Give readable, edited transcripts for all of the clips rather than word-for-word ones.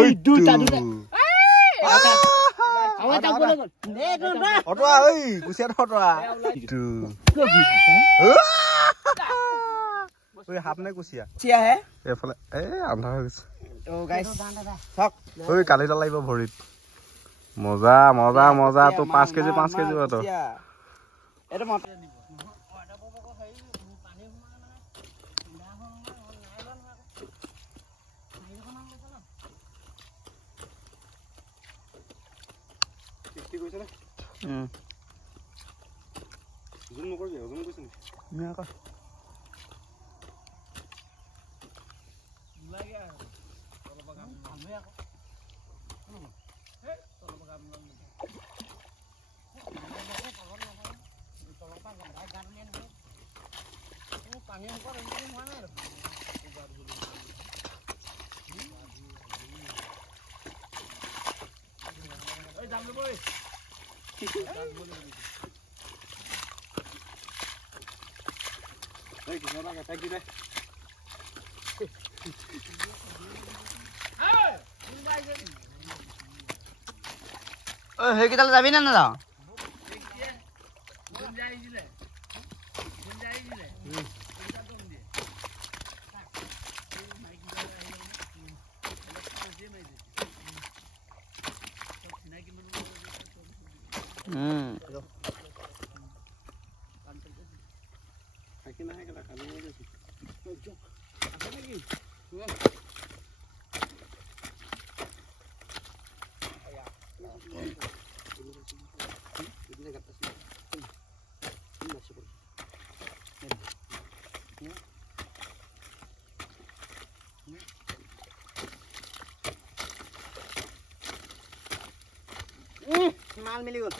এই দুটা অটৱা ঐ কুচিয়াটো অটৱা ঐ হাত নে কুচিয়া এইফালে আন্ধাৰ হৈ গৈছে ঐ কালিডাল লাগিব ভৰিত মজা মজা মজা তো 5 কেজি তো জুম নকৰিবি জুম কৰিছ নি না কা লাগে অলপ কাম আমি আকৌ অলপ কাম পানী ওপৰত এনে হোৱা নাই ঐ যাম দে বৈ এই কিনা না কাটি দে ঐ হে কিটালে যাবি না না যাও মাল মিলি গল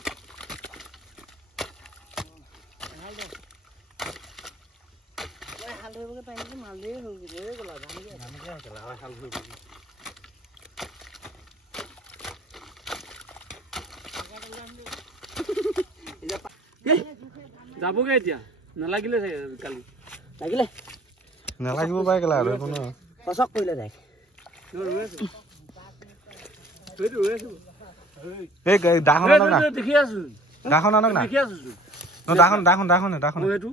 হাল দে ওই হাল ধৰিবগে পাই নেকি মাল দেই হৈ গল জানি গেলা হাল ধৰিব যাবগে এতিয়া নালাগিলে কালি লাগিলে নালাগিব পাই গেলা আৰু কোনো পছক কৰিলে যায় এই দাখন না দেখি আছো দাখন না দেখি আছো ন দাখন এইটো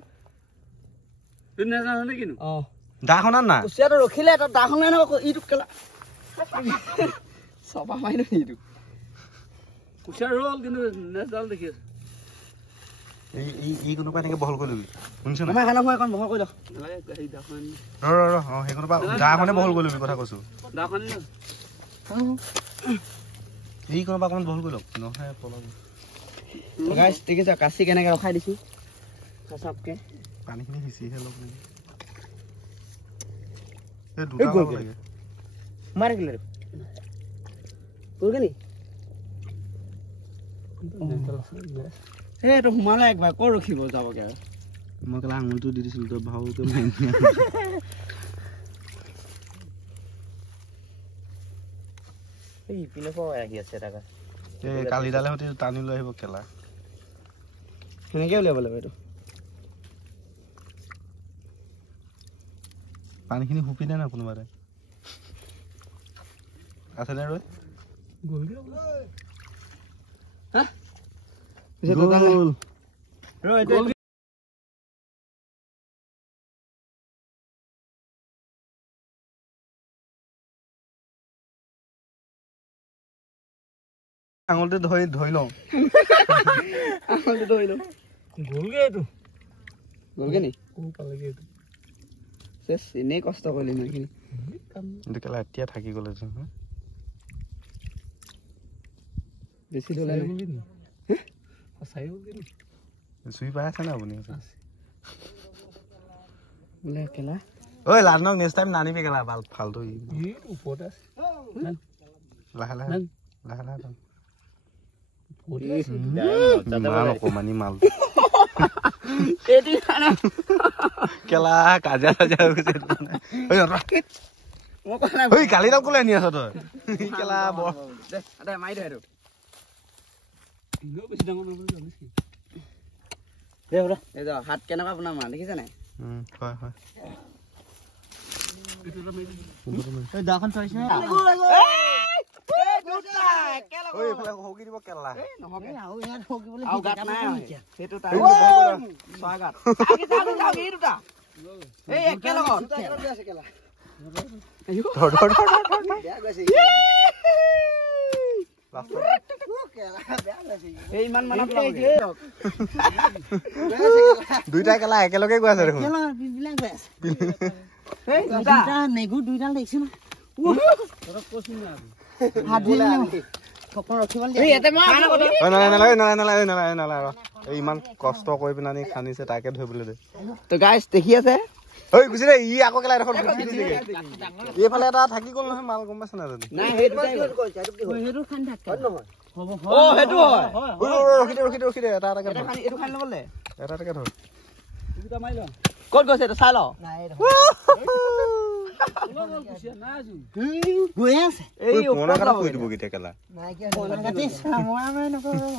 তুই নাজানো নে কিনো দাখন না কুচিয়াটো ৰখিলে এটা দাখন নাই ন ইটো কেলা সবা মাইনো ইটো কুচিয়া ৰল কিন্তু নেজাল দেখি আছো এই কোনোবা এনেকে বহল কৰি লবি শুনিছ না আমাৰ খানা মই এখন বহল কৰি লও নালাগে এই দাখন ৰ সেই কোনোবা দাখনে বহল কৰি লবি কথা কৈছো দাখন এই কোনোবা অকমান বহল কৰি লওক নহয় পলাব গাইস দেখিছা কাছি কেনেকে ৰখাই দিছি সবকে পানীখিনি হিচিহে লওক নেকি এই দুটা হ'ব লাগে মাৰ গলে কইগনি এইটো হুমালে একবাৰ কৰ ৰখিব যাবগে মই কলা আঙুলটো দি দিছিল তো ভাউতে এই পিনে কো আহি আছে টাকা এই কালিডালে হতে টানি লৈ আহিব কেলা কেনেকে উলিয়াব লাগিব এইটো পানীখিনি হুপি দে না কোনোবাৰে আছে নে ৰৈ গল হা গল ৰৈ এইটো আঙুলটো ধৰি লওঁ আঙুলটো ধৰি লওঁ গলগে এইটো গলগে নি কোন পালেগে এইটো চেছ এনেই কষ্ট কৰিলি নখিনি কিন্তু কেলা এতিয়া থাকি গ'লে যে বেছি দলে নি সঁচাই গলগে নি চুই পাই আছে না আপুনি বোলে কেলা ঐ লাডনক নেক্সট টাইম নানিবি কেলা ভাল ফালতু ই ওপৰত আছে লাহে লাহে মানি মাল কেলা কাজিয়া চাজিয়া হৈ গৈছে ঐ কালিডাল ক'লে আনি আছ তই কেলা বৰ মাৰি দে এইটো হাত কেনেকুৱা বনাম দেখিছা নাই হয় এই দাখন থৈছে এই দুটা কেলা ঐ এফালে হগি দিব কেলা এই নহবে আও ইয়াৰ হকিবলৈ আও গাত নাই সেইটো তাৰ স্বাগত আগে যাও এই দুটা এই একে লগত দুটা কেলা আছে কেলা ধৰ ধৰ ধৰ বেয়া গৈছে লাষ্ট কেলা বেয়া গৈছে এই ইমান মানত লাগে দুইটা কেলা একেলগে গৈ আছে দেখোন কেলা বিবিলাক গৈ আছে এই দুটা দুটা নেগু দুইটা দেখিছ না তোৰ কৈছিন না হাত বোলে দিলে আনকি ফকৰ ৰখিবলৈ এই এতে মই খানা কত নালাগে এই ইমান কষ্ট কৰি পিনানি খানিছে তাকে ধৰিবলৈ দে তো গাইস দেখি আছে ঐ গুচি দে ই আকৌ কেলা এখন গুচি দিছেগে এইফালে এটা থাকি গ'ল নহয় মাল গম পাইছ না জানি নাই সেই দুটাই হেৰু খান থাক হ'ব ও হেতু হয় ৰখি দে এটা এটাকে ধৰ এইটো খাই ল'বলে এটা এটাকে ধৰ দুটা মাৰি ল ক'ত গৈছে তো চাই ল নাই গৈ আছে এই এই কোনা কাটা কৈ দিব গিতে কেলা নাই কি কাটি মই নকৰো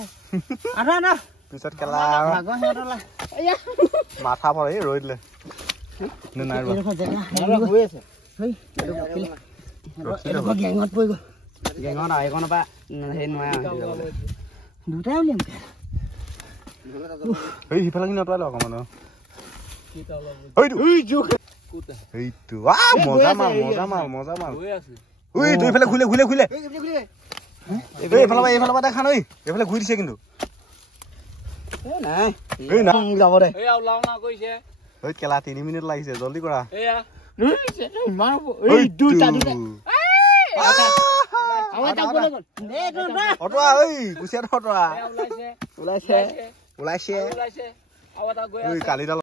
আৰা না পিছত কেলা ভাগৰ হেৰলা মাথা পৰে ৰৈ দিলে নে নাই ৰ এৰখ জেগা গৈ আছে হই এৰখ গেঙত পৰি গ'ল গেঙত আইকনৰ পৰা সেই নোৱাৰে দুটাই উলিয়াম এই সিফালে কি নটৱাই ল অকমান এইটো মজা মাল ঐ দুইফালে খুলে এইফালৰ পৰা দেখা নৈ এইফালে ঘূৰি দিছে কিন্তু নাই এই না যাব দে এই আও লাও না কইছে ঐ কেলা 3 মিনিট লাগিছে জলদি কৰা এয়া ইমান এই দুটা অটৱা ঐ কুচিয়া অটৱা ওলাইছে ওলাইছে ওলাইছে ওলাইছে আও এটা গৈ ঐ কালিডাল